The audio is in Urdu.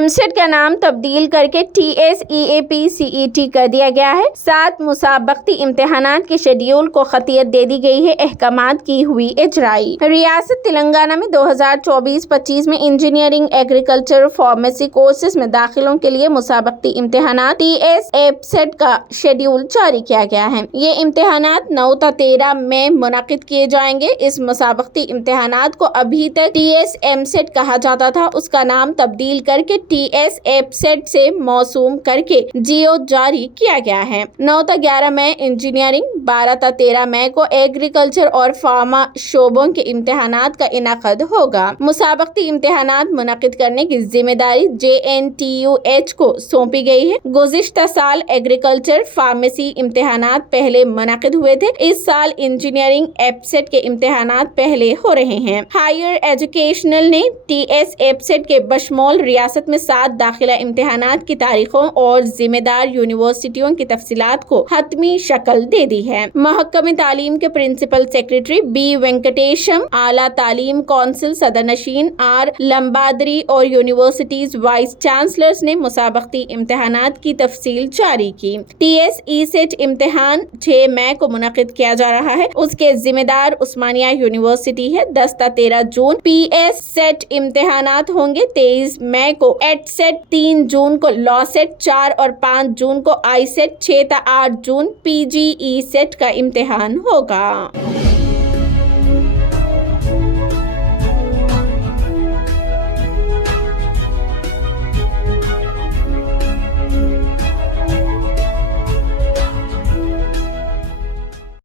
ایم سیٹ کا نام تبدیل کر کے TSEAP-CET کر دیا گیا ہے۔ 7 مسابقتی امتحانات کے شیڈیول کو خطیت دے دی گئی ہے۔ احکامات کی ہوئی اجرائی۔ ریاست تلنگانہ میں 2024-25 میں انجینئرنگ، ایگریکلچر، فارمیسی کورسز میں داخلوں کے لیے مسابقتی امتحانات TSEAP-CET کا شیڈیول جاری کیا گیا ہے۔ یہ امتحانات 9 تا 13 مئی منعقد کیے جائیں گے۔ اس مسابقتی امتحانات کو ابھی تک TSEAP-CET کہا جاتا تھا، اس کا نام تبدیل کر کے TSEAP-CET سے موسوم کر کے جیو جاری کیا گیا ہے۔ 9 تا 11 مئی انجینئرنگ، 12 تا 13 مئی کو ایگریکلچر اور فارما شعبوں کے امتحانات کا انعقاد ہوگا۔ مسابقتی امتحانات منعقد کرنے کی ذمہ داری JNTUH کو سونپی گئی ہے۔ گزشتہ سال ایگریکلچر، فارمیسی امتحانات پہلے منعقد ہوئے تھے۔ اس سال انجینئرنگ EAP-CET کے امتحانات پہلے ہو رہے ہیں۔ ہائر ایجوکیشنل نے TSEAP-CET کے بشمول ریاست میں 7 داخلہ امتحانات کی تاریخوں اور ذمہ دار یونیورسٹیوں کی تفصیلات کو حتمی شکل دے دی ہے۔ محکمہ تعلیم کے پرنسپل سیکریٹری B وینکٹیشم، اعلیٰ تعلیم کونسل صدر نشین R لمبادری اور یونیورسٹیز وائس چانسلرز نے مسابقتی امتحانات کی تفصیل جاری کی۔ TSE-CET امتحان 6 مئی کو منعقد کیا جا رہا ہے۔ اس کے ذمہ دار عثمانیہ یونیورسٹی ہے۔ 10 تا 13 جون PS-CET امتحانات ہوں گے۔ 23 مئی کو ET-CET، 3 جون کو LAW-CET، 4 اور 5 جون کو I-CET، 6 تا 8 جون PGE-CET کا امتحان ہوگا۔